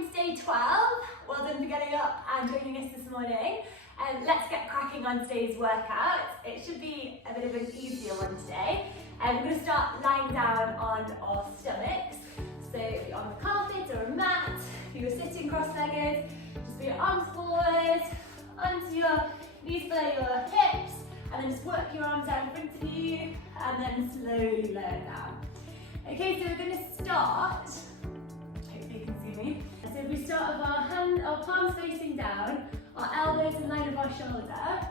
welcome to day 12. Well done for getting up and joining us this morning. Let's get cracking on today's workout. It should be a bit of an easier one today. We're going to start lying down on our stomachs. So if you're on the carpet or a mat, if you're sitting cross-legged, just put your arms forward, onto your knees below your hips, and then just work your arms out in front of you, and then slowly lower down. Okay, so we're going to start, hopefully you can see me. So we start with our palms facing down, our elbows in line with our shoulder,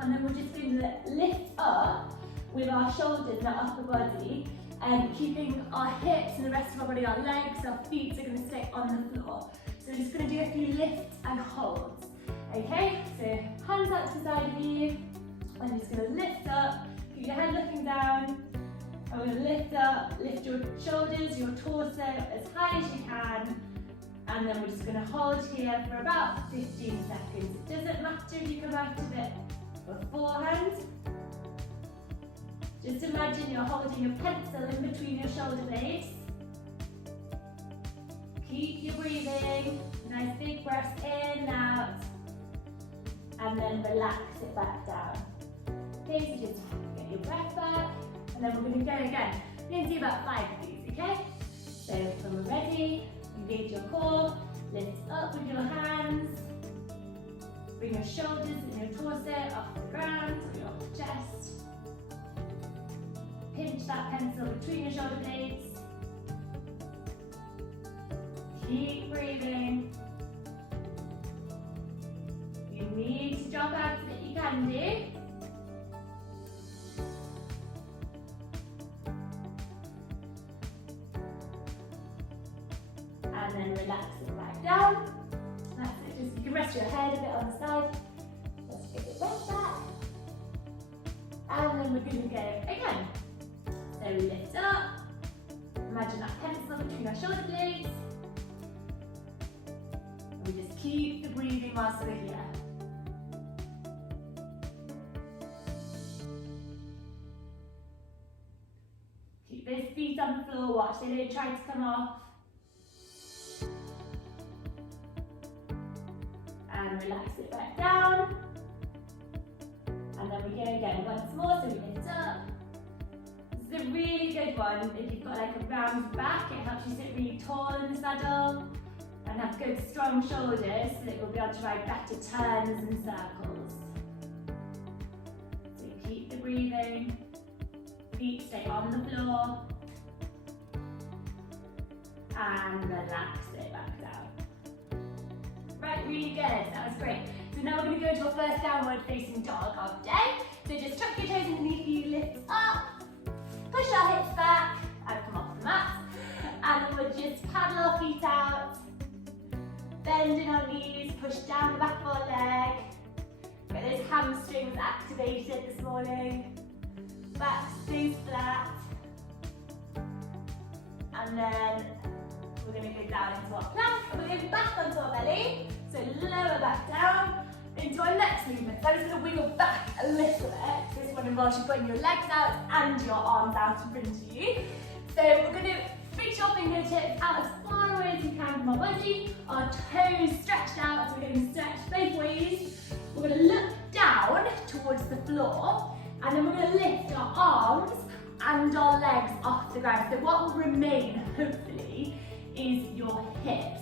and then we're just going to lift up with our shoulders and our upper body, and keeping our hips and the rest of our body, our legs, our feet are going to stay on the floor. So we're just going to do a few lifts and holds. Okay, so hands out to the side of you, and just going to lift up, keep your head looking down, and we're going to lift up, lift your shoulders, your torso as high as you can, and then we're just going to hold here for about 15 seconds. It doesn't matter if you come out of it beforehand. Just imagine you're holding a pencil in between your shoulder blades. Keep your breathing, nice big breaths in and out, and then relax it back down. Okay, so just get your breath back, and then we're going to go again. We're going to do about 5 of these, okay? So when we're ready, engage your core, lift up with your hands, bring your shoulders and your torso off the ground, or your chest. Pinch that pencil between your shoulder blades. Keep breathing. If you need to drop out of it, you can do. And then relax it back down. That's it. Just, you can rest your head a bit on the side. Let's get it right back. And then we're going to go again. So we lift up. Imagine that pencil between our shoulder blades. And we just keep the breathing whilst we're here. Keep those feet on the floor. Watch they don't try to come off. And relax it back down, and then we go again once more. So we lift up. This is a really good one if you've got like a round back. It helps you sit really tall in the saddle and have good strong shoulders, so that you'll be able to ride better turns and circles. So keep the breathing, feet stay on the floor, and relax it back down. Right, really good, that was great. So now we're going to go into our first downward facing dog of the day. So just tuck your toes underneath you, lift up, push our hips back, and come off the mat. And then we'll just paddle our feet out, bend in our knees, push down the back of our leg. Get those hamstrings activated this morning. Back stays flat. And then we're going to go down into our plank, and we're going back onto our belly. So lower back down into our next movement. So I'm just going to wiggle back a little bit. This one involves you putting your legs out and your arms out in front of you. So we're going to reach your fingertips out as far away as you can from our body. Our toes stretched out, so we're going to stretch both ways. We're going to look down towards the floor, and then we're going to lift our arms and our legs off the ground. So what will remain, hopefully, is your hips.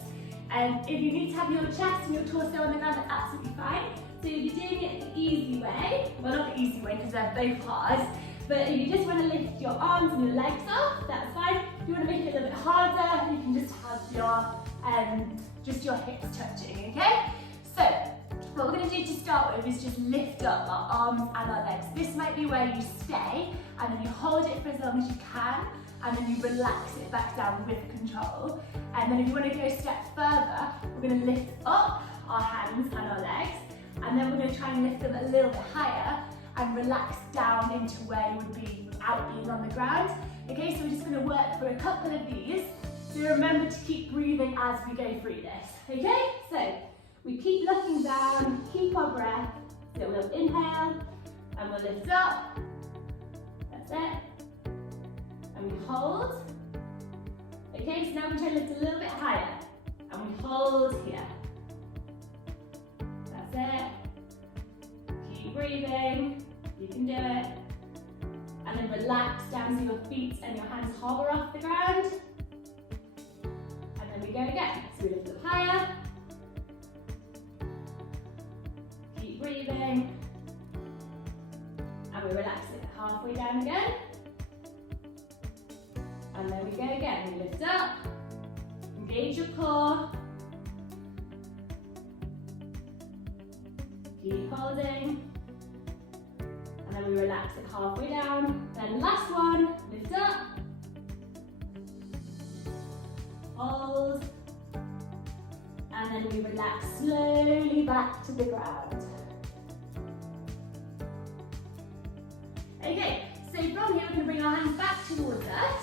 And if you need to have your chest and your torso on the ground, that's absolutely fine. So if you're doing it the easy way, well, not the easy way because they're both hard, but if you just want to lift your arms and your legs off, that's fine. If you want to make it a little bit harder, you can just have your hips touching, okay? So what we're going to do to start with is just lift up our arms and our legs. This might be where you stay, and then you hold it for as long as you can, and then you relax it back down with control. And then if you want to go a step further, we're going to lift up our hands and our legs, and then we're going to try and lift them a little bit higher and relax down into where you would be without being on the ground. Okay, so we're just going to work for a couple of these. So remember to keep breathing as we go through this. Okay, so we keep looking down, keep our breath. So we'll inhale, and we'll lift up. That's it. And we hold. Okay, so now we're trying to lift a little bit higher. And And we hold here. That's it. Keep breathing. You can do it. And then relax down so your feet and your hands hover off the ground. And then we go again. So we lift up higher. Keep breathing. And we relax it halfway down again. And then we go again. We lift up. Engage your core. Keep holding. And then we relax it halfway down. Then last one, lift up. Hold. And then we relax slowly back to the ground. Okay, so from here we're going to bring our hands back towards us.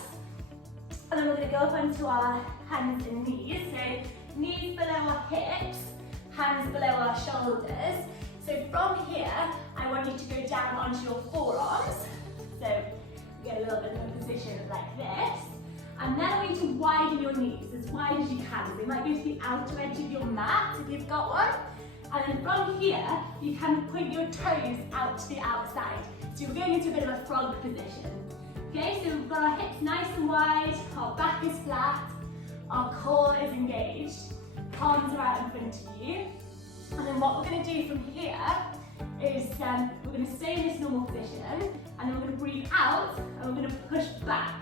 And then we're going to go up onto our hands and knees. So knees below our hips, hands below our shoulders. So from here, I want you to go down onto your forearms. So get a little bit of a position like this. And then I want you to widen your knees as wide as you can. So you might go to the outer edge of your mat if you've got one. And then from here, you can point your toes out to the outside. So you're going into a bit of a frog position. Okay, so we've got our hips nice and wide, our back is flat, our core is engaged, palms are out in front of you. And then what we're going to do from here is we're going to stay in this normal position, and then we're going to breathe out, and we're going to push back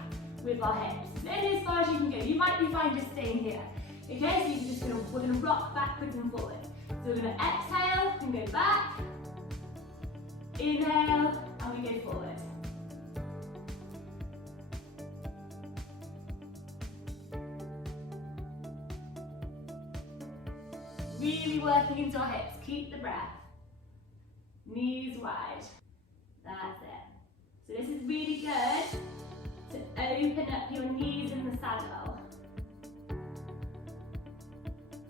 with our hips. So only as far as you can go. You might be fine just staying here. Okay, so we're going to rock backwards and forwards. So we're going to exhale and go back, inhale, and we go forward. Really working into our hips. Keep the breath. Knees wide. That's it. So this is really good to open up your knees in the saddle.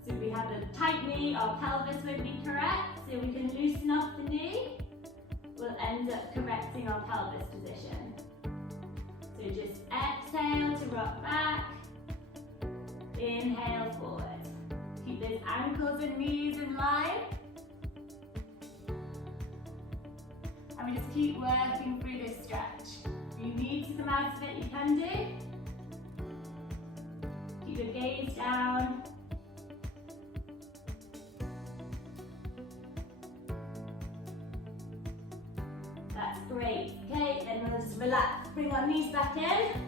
So if we have a tight knee, our pelvis won't be correct. So we can loosen off the knee. We'll end up correcting our pelvis position. So just exhale to rock back. Inhale forward. Keep those ankles and knees in line. And we just keep working through this stretch. If you need to come out of it, you can do. Keep your gaze down. That's great. Okay, then we'll just relax. Bring our knees back in.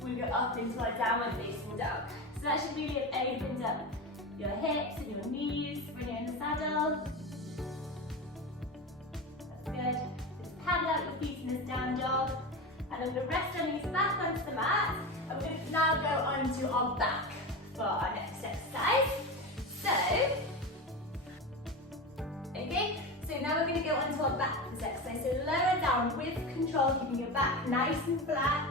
We go up into our downward facing dog. So that should really have opened up your hips and your knees when you're in the saddle. That's good. Just paddle out your feet in this down dog. And then we're going to rest our knees back onto the mat. And we're going to now go onto our back for our next exercise. So, okay, so now we're going to go onto our back for this exercise. So lower down with control, keeping your back nice and flat.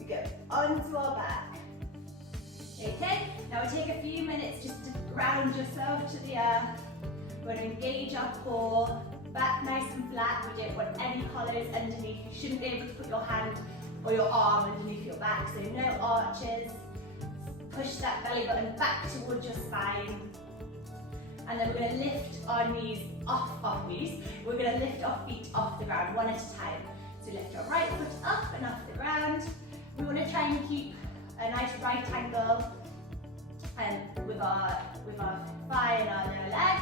We go onto our back. Okay, now we'll take a few minutes just to ground yourself to the earth. We're going to engage our core, back nice and flat. We don't want any hollows underneath. You shouldn't be able to put your hand or your arm underneath your back, so no arches. Push that belly button back towards your spine. And then we're going to lift our knees off our knees. We're going to lift our feet off the ground one at a time. So lift our right foot up and off the ground. We want to try and keep a nice right angle with our thigh and our lower leg.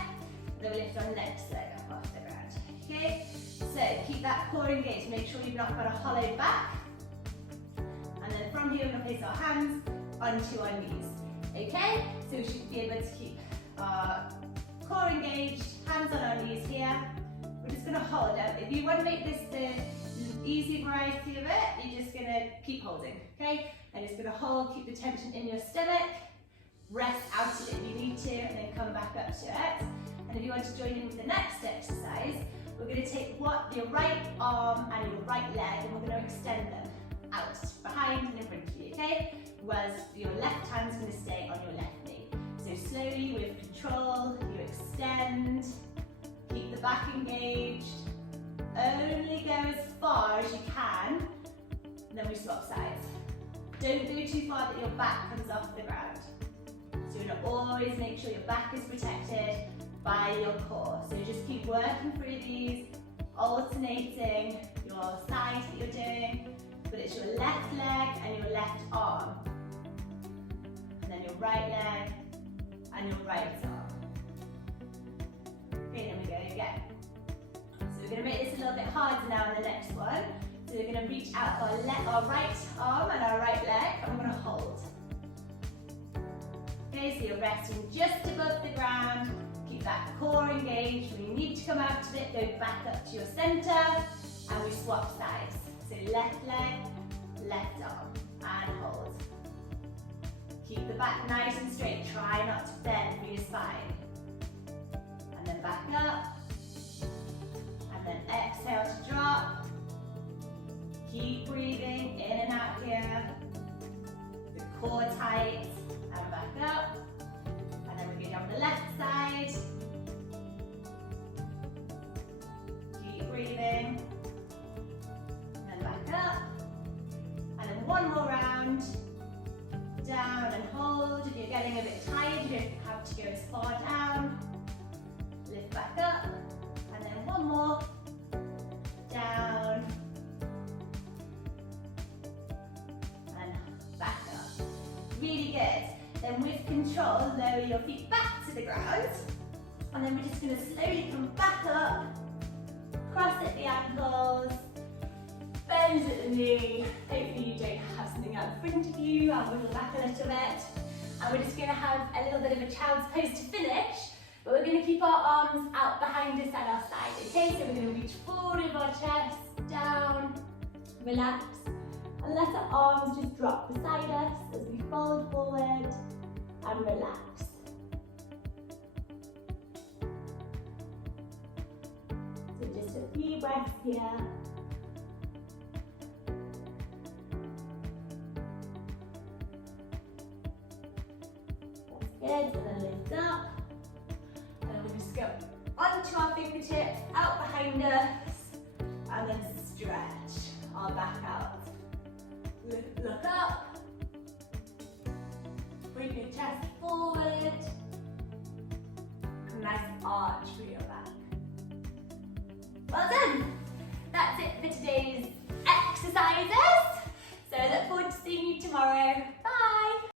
Then we lift our next leg up off the ground. Okay, so keep that core engaged. Make sure you've not got a hollow back. And then from here, we're going to place our hands onto our knees. Okay, so we should be able to keep our core engaged, hands on our knees here. We're just going to hold up. If you want to make this the easy variety of it, you're just going to keep holding. Okay, and just going to hold, keep the tension in your stomach. Rest out of it if you need to, and then come back up to it. And if you want to join in with the next exercise, we're going to take your right arm and your right leg, and we're going to extend them out behind and in front of you, okay? Whereas your left hand's going to stay on your left knee. So slowly, with control, you extend, keep the back engaged, only go as far as you can, and then we swap sides. Don't go too far that your back comes off the ground. So So you're going to always make sure your back is protected by your core. So just keep working through these, alternating your sides that you're doing, but it's your left leg and your left arm. And then your right leg and your right arm. Okay, then we go again. So we're going to make this a little bit harder now in the next one. So we're going to reach out our right arm and our right leg, and we're going to hold. Okay, so you're resting just above the ground. Keep that core engaged. When you need to come out of it, go back up to your center, and we swap sides. So left leg, left arm, and hold. Keep the back nice and straight. Try not to bend through your spine. And then back up. And then exhale to drop. Keep breathing in and out here. The core tight. And back up. And then we go down the left side. Keep breathing. And then back up. And then one more round. Down and hold. If you're getting a bit tired, you don't have to go as far down. Lift back up. And then one more. Down. And back up. Really good. Then with control, lower your feet back to the ground. And then we're just going to slowly come back up. Cross at the ankles. Bend at the knee. Hopefully you don't have something out in front of you. I'll wiggle back a little bit. And we're just going to have a little bit of a child's pose to finish. But we're going to keep our arms out behind us at our side. Okay, so we're going to reach forward with our chest, down, relax. And let our arms just drop beside us as we fold forward and relax. So just a few breaths here. Good, and then lift up. And then we'll just go onto our fingertips, out behind us, and then stretch our back out. Look up. Bring your chest forward. Nice arch for your back. Well done. That's it for today's exercises. So I look forward to seeing you tomorrow.